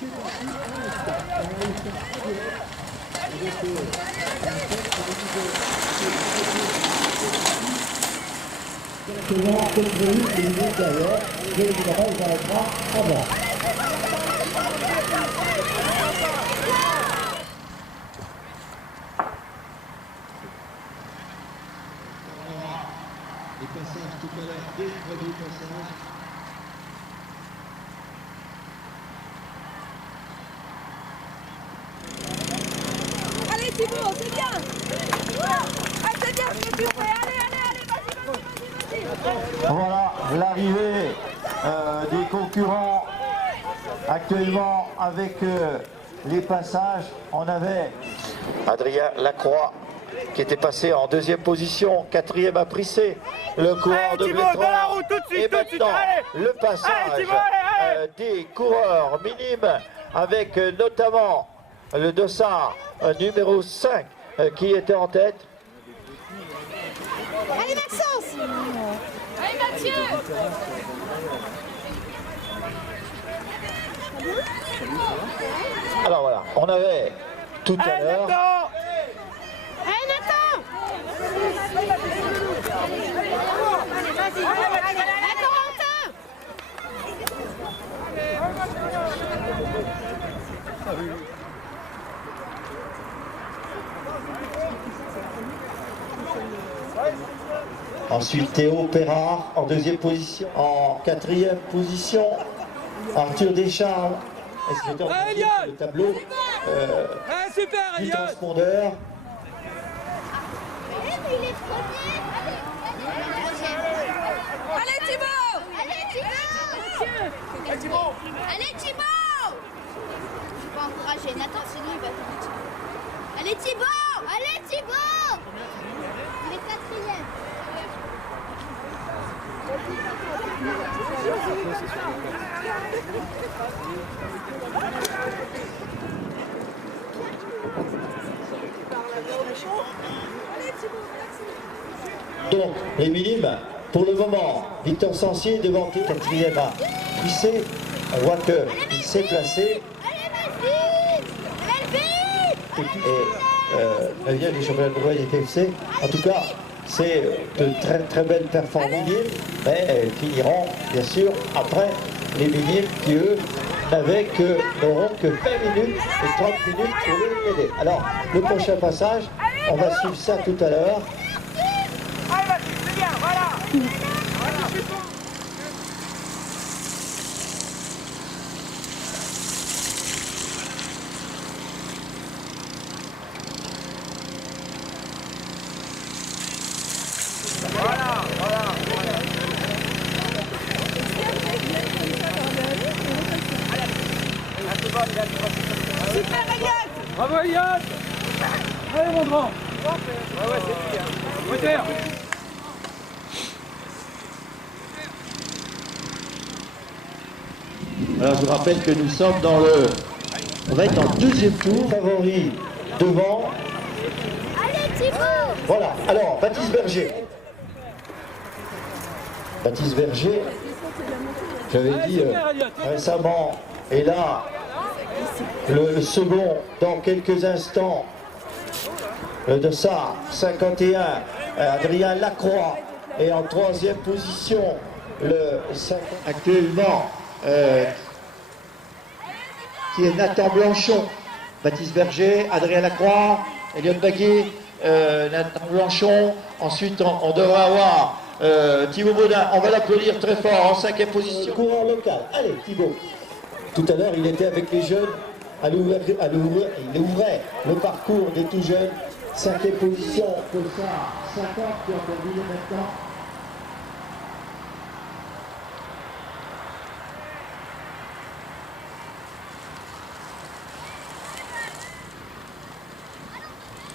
Les passages tout à l'heure, deux premiers passages. Allez Thibaut, c'est bien. Ah, c'est bien ce que tu fais. Allez, vas-y. Voilà l'arrivée des concurrents actuellement avec les passages. On avait Adrien Lacroix qui était passé en deuxième position, quatrième à Prissé, le coureur de Blétrand. Et maintenant, le passage des coureurs minimes avec notamment le dossard numéro 5 qui était en tête. Allez Maxence. Allez Mathieu. Alors voilà, on avait tout à l'heure. Allez Nathan. Vas-y. Allez Corentin. Ensuite Théo Perrard en deuxième position. En quatrième position, Arthur Descharles. Est-ce que le tableau super, du transpondeur. Allez Thibaut. Allez Thibaut. Allez Thibaut. Je vais encourager Nathan, sinon il va tout. Allez Thibaut. Allez Thibaut. Il est quatrième. Donc, les minimes, pour le moment, Victor Sancier devant le quatrième à Prissé. On voit qu'il s'est placé. Et 9e du championnat de Bretagne et TFC. En tout cas, c'est de très très belles performances, mais elles finiront bien sûr après les minimes qui eux n'auront que 20 minutes et 30 minutes pour les aider. Alors, le prochain passage, on va suivre ça tout à l'heure. Allez, vas-y, c'est bien, voilà. Super Elliot. Bravo Elliot. Allez mon grand. Ouais, c'est bien. Moteur. Alors je vous rappelle que nous sommes on va être en deuxième tour, favori devant. Allez Thibaut. Voilà, alors Baptiste Berger. Baptiste Berger, j'avais dit récemment, et là, le second dans quelques instants, le dossard 51, Adrien Lacroix, et en troisième position, le 50, actuellement, qui est Nathan Blanchon, Baptiste Berger, Adrien Lacroix, Elliot Baguet, Nathan Blanchon. Ensuite, on devrait avoir Thibaut Baudin. On va l'applaudir très fort en cinquième position. Coureur local. Allez, Thibaut. Tout à l'heure, il était avec les jeunes. Il ouvrait le parcours des tout jeunes. Cinquième position. Comme ça, 50 qui ont terminé maintenant.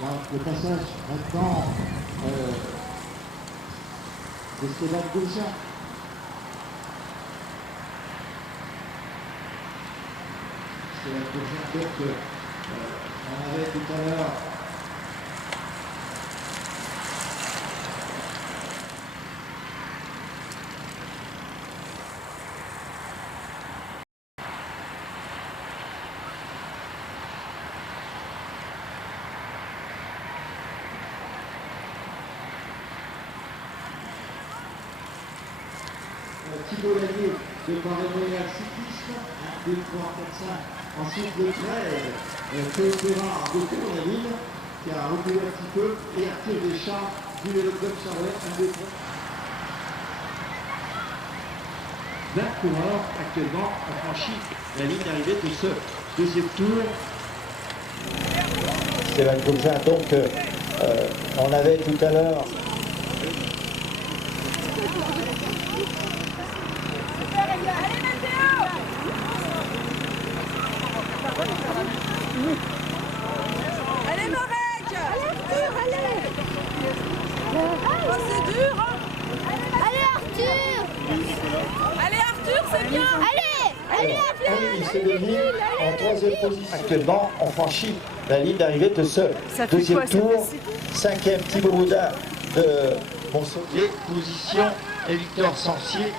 Là, le passage maintenant d'Esteban Gauchin. Esteban Gauchin, donc, on avait tout à l'heure Thibault Lallier de Paris-Montréal Cyclisme, 1, 2, 3, 4, 5. Ensuite le 13, Théo Perrin de Tour-la-Ville, qui a reculé un petit peu, et Arthur Deschamps du Vélo Club Charolais, 1, 2, 3. 20 coureurs actuellement ont franchi la ligne d'arrivée de ce deuxième tour. Stéphane Courgin, donc on avait tout à l'heure Allez Marek! Allez! Oh, c'est dur hein. Allez Arthur! Allez Arthur, c'est bien! Allez Arthur! Séville en troisième position. Actuellement, on franchit la ligne d'arrivée de ce deuxième tour. Cinquième, Thibaut Baudin de Montsaulier. Position, et Victor Sancier,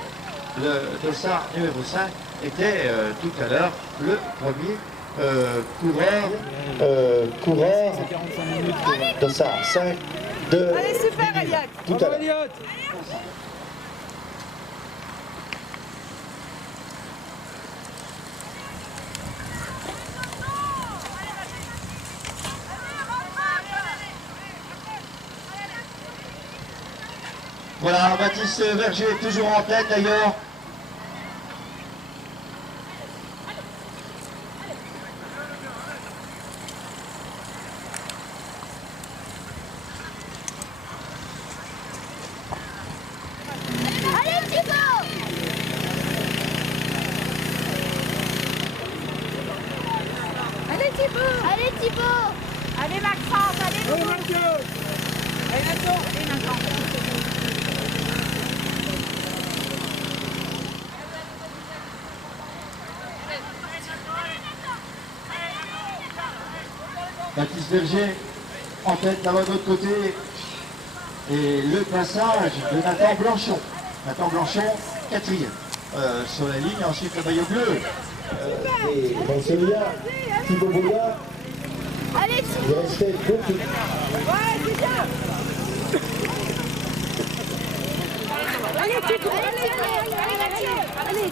le dossard numéro 5, était tout à l'heure le premier coureur dossard 5 de Allez super Eliac! tout à l'heure. Voilà, Baptiste Verger est toujours en tête d'ailleurs. Allez Thibault! Allez Thibaut! Allez Thibault! Allez Maxence! Allez Mathieu! Allez Nathan! Allez Nathan! Baptiste Verger en tête là-bas de l'autre côté. Et le passage de Nathan Blanchon. Nathan Blanchon, quatrième sur la ligne. Ensuite le maillot bleu. Et Montsaulier, Thibaut Baudin. Allez Thibault! Il restait beaucoup. Ouais, c'est bien! Allez Thibaut! Allez Mathieu! Allez!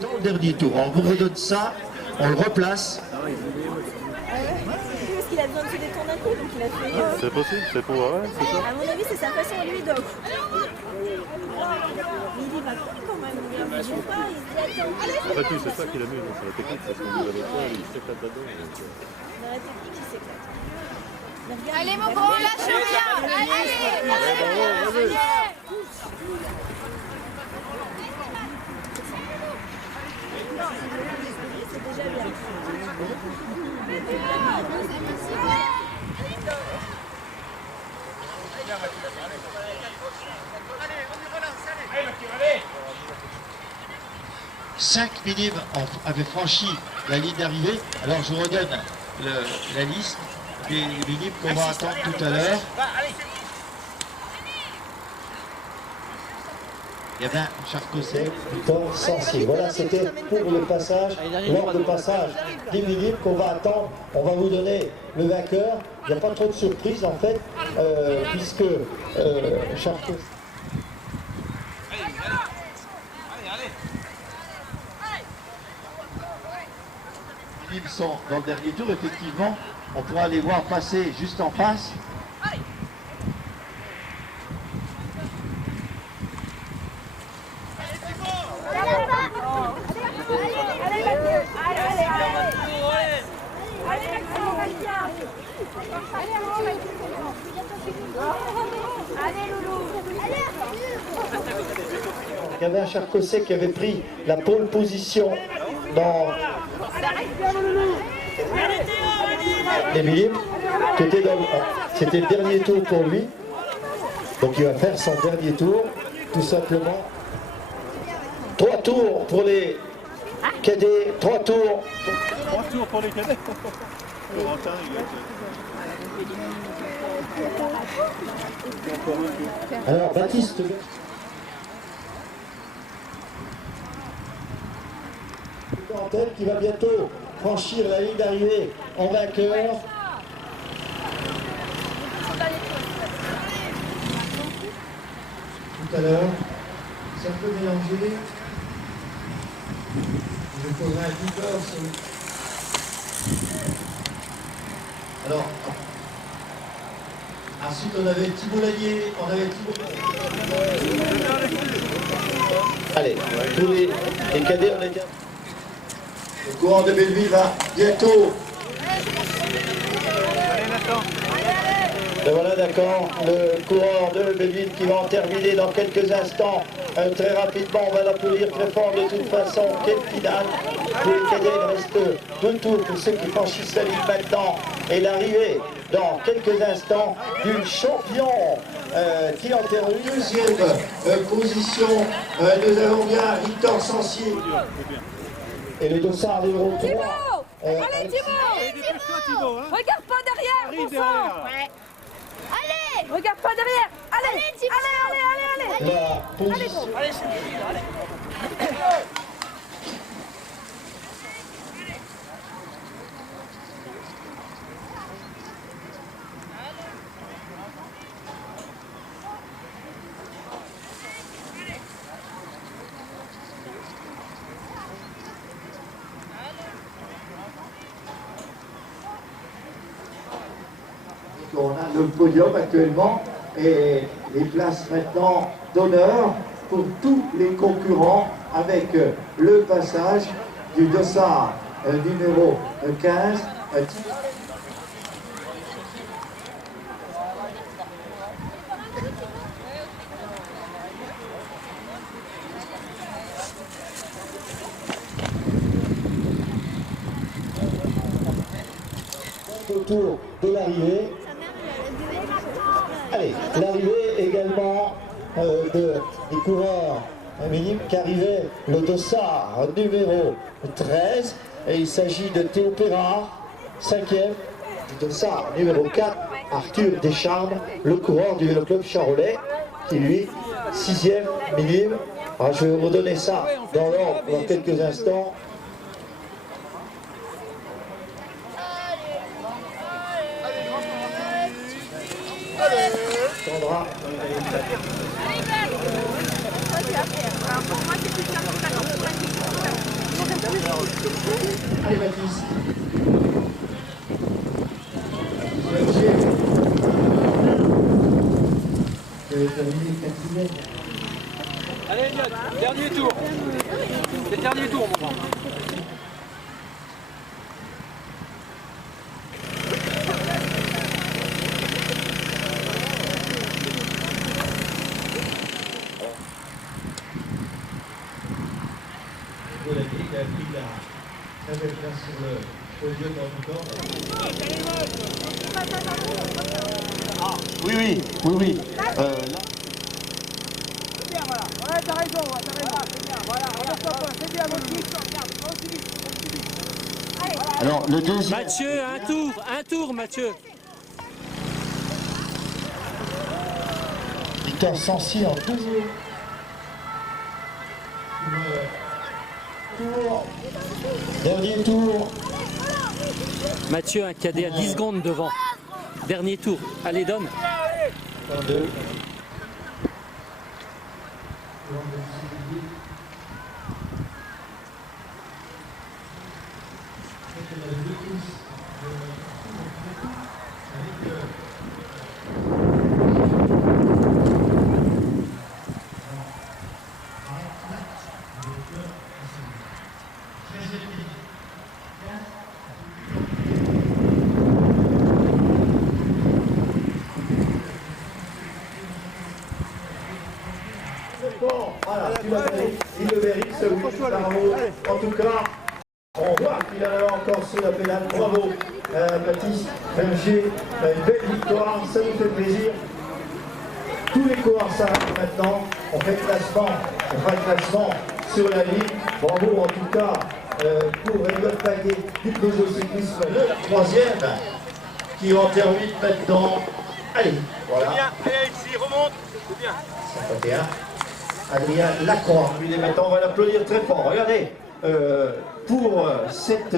Dans le dernier tour, on vous redonne ça, on le replace. Parce qu'il a besoin de se détourner un coup, donc il a fait. C'est possible, c'est pour... Ouais, c'est ça. À mon avis, c'est sa façon à lui, donc. Mais il y va plus quand même. Il ne joue pas, il se dit attends. En fait, oui, c'est ça qu'il a mis, donc c'est la technique, parce qu'on lui avait fait, il s'éclate là-dedans. Dans la technique, il s'éclate. Mais regarde, Allez il mon va grand, bien. lâche rien! Allez! C'est déjà bien. Cinq minimes avaient franchi la ligne d'arrivée. Alors je vous redonne la liste des minimes qu'on va attendre tout à l'heure. Il y avait un Charcosset, Victor Sancier. Voilà, c'était pour le passage, lors du passage des minimes qu'on va attendre. On va vous donner le vainqueur. Il n'y a pas trop de surprise en fait, puisque Charcosset. Ils sont dans le dernier tour, effectivement, on pourra les voir passer juste en face. Il y avait un Charcosset qui avait pris la pole position dans les minimes. C'était le dernier tour pour lui. Donc il va faire son dernier tour. tout simplement. 3 tours pour les cadets, 3 tours. 3 tours pour les cadets. Corentin, Alors, Baptiste. Antenne qui va bientôt franchir la ligne d'arrivée en vainqueur. Tout à l'heure, c'est un peu mélangé. Je poserai un coupeur sur... Alors, ensuite on avait Thibault Lallier, on avait Thibault... Allez, tous les cadets, on est bien. Le courant de Belleville va bientôt. Et voilà, d'accord, le coureur de Belleville qui va en terminer dans quelques instants. Très rapidement, on va l'applaudir très fort de toute façon. Quelle finale. Pour les cadets, il reste 2 tours pour ceux qui franchissent la ligne maintenant. Et l'arrivée, dans quelques instants, du champion qui en termine deuxième position. Nous avons bien Victor Sancier. Et le dossard numéro 3. Allez Thibault, regarde pas derrière, bon sang. Allez! Regarde pas derrière. Allez, allez. La position. On a le podium actuellement et les places maintenant d'honneur pour tous les concurrents avec le passage du dossard numéro 15. Autour de l'arrivée. Allez, l'arrivée également des coureurs minimes qui arrivait le dossard numéro 13 et il s'agit de Théo Perrard, 5e, du dossard numéro 4, Arthur Descharmes, le coureur du Vélo Club Charolais qui lui, 6e minime. Alors, je vais vous redonner ça dans l'ordre dans quelques instants. Sandra. Allez Baptiste. Allez Elliot, dernier tour. C'est le dernier tour mon grand. Qui a pris la très belle place sur le podium en tout temps. Oui. Là. C'est bien, voilà. Ouais, t'as raison, c'est bien. Voilà, c'est bien, Alors, le deuxième. Mathieu, un tour, Mathieu. Victor Sancier en deuxième. Dernier tour. Mathieu, un cadet à 10 secondes devant. Dernier tour. Allez, donne. 2. Voilà, il le mérite, celui bravo. En tout cas, on voit qu'il en a encore sur la pédale. Bravo, Baptiste Berger, une belle victoire, ça nous fait plaisir. Tous les coureurs savent maintenant on fait le classement, on fera le classement sur la ligne. Bravo en tout cas pour Elliot Baguet du Peugeot Cyclisme, le troisième, qui en termine maintenant. Allez, voilà. Bien, allez Alexis, remonte. C'est bien. 51. Adrien Lacroix. Il est maintenant, on va l'applaudir très fort. Regardez, pour cette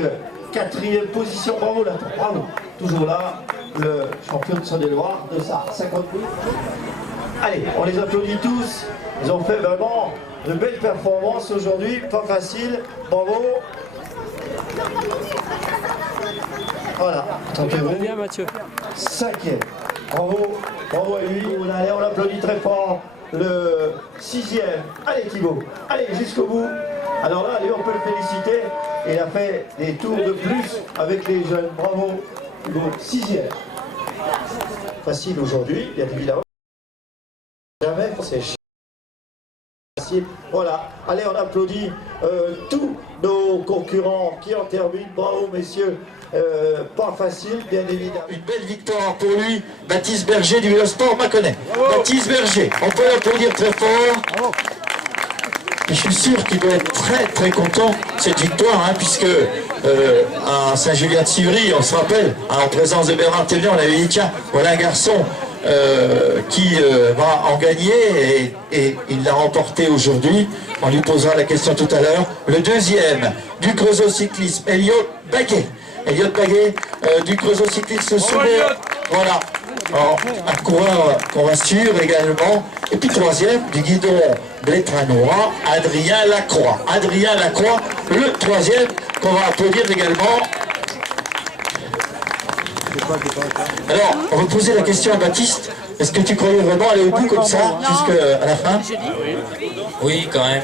quatrième position, bravo Lacroix, bravo. Toujours là, le champion de Saône-et-Loire de sa 50 minutes. Allez, on les applaudit tous. Ils ont fait vraiment de belles performances aujourd'hui, pas facile. Bravo. Voilà, Très bien, Mathieu. cinquième. Bravo, bravo à lui. Allez, on l'applaudit très fort. Le sixième. Allez Thibaut, allez jusqu'au bout. Alors là, allez, on peut le féliciter. Il a fait des tours de plus avec les jeunes. Bravo, Thibaut. Sixième. Facile aujourd'hui, bien évidemment. Jamais, c'est facile. Voilà, allez, on applaudit tous nos concurrents qui en terminent. Bravo, messieurs. Pas facile, bien évidemment. Une belle victoire pour lui, Baptiste Berger du Vélosport Mâconnais. Baptiste Berger, on peut l'applaudir très fort. Et je suis sûr qu'il doit être très très content de cette victoire, hein, puisque à Saint-Julien-de-Sivry, on se rappelle, hein, en présence de Bernard Thévenet, on avait dit tiens, voilà un garçon qui va en gagner et il l'a remporté aujourd'hui. On lui posera la question tout à l'heure. Le deuxième du Creusot Cyclisme, Elliot Baguet. Elliot Baguet du Creusot Cyclisme soumet, voilà, un coureur qu'on rassure également. Et puis troisième du guidon Blétranois, Adrien Lacroix. Adrien Lacroix, le troisième qu'on va applaudir également. Alors, on va poser la question à Baptiste. Est-ce que tu croyais vraiment aller au bout comme ça, jusqu'à la fin? Oui, quand même.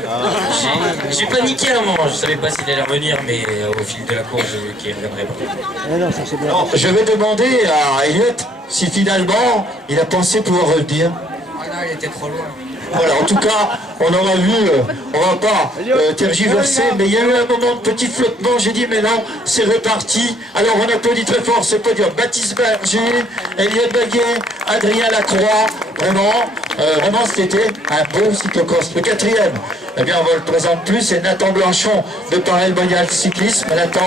J'ai paniqué à un moment, je savais pas s'il allait revenir, mais au fil de la course, j'ai vu qu'il reviendrait pas. Alors, je vais demander à Elliot si finalement il a pensé pouvoir revenir. Ah non, il était trop loin. Voilà, en tout cas, on aura vu, on va pas tergiverser, mais il y a eu un moment de petit flottement, j'ai dit mais non, c'est reparti. Alors on applaudit très fort ce podium, Baptiste Berger, Elliot Baguet, Adrien Lacroix, vraiment c'était un beau cyclocross. Le quatrième, eh bien on va le présenter plus, c'est Nathan Blanchon de Pareil Mondial Cyclisme. Nathan,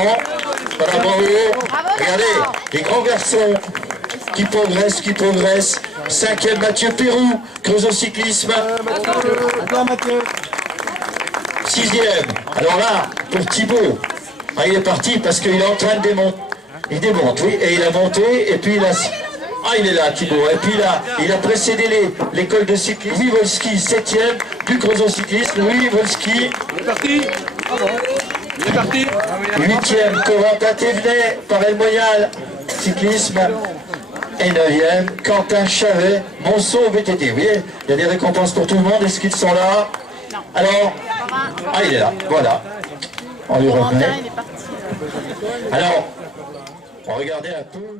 voilà, bravo. Regardez, les grands garçons qui progressent. Cinquième, Mathieu Pérou, Creusot Cyclisme. Sixième, alors là, pour Thibaut, il est parti parce qu'il est en train de démonter. Il démonte, oui, et il a monté, et puis il a... Ah, il est là, Thibaut. Et puis là, il a précédé l'école de cyclisme. Louis Volski, 7e du Creusot Cyclisme. Louis Volski. Il est parti. Ah bon. Il est parti. 8e, Corentin Thévenet, Pareil Mondial Cyclisme. Et 9e, Quentin Chavet, Monceau VTT. Vous voyez, il y a des récompenses pour tout le monde. Est-ce qu'ils sont là? Alors, il est là, voilà. On lui remet. Alors, on regardait un peu.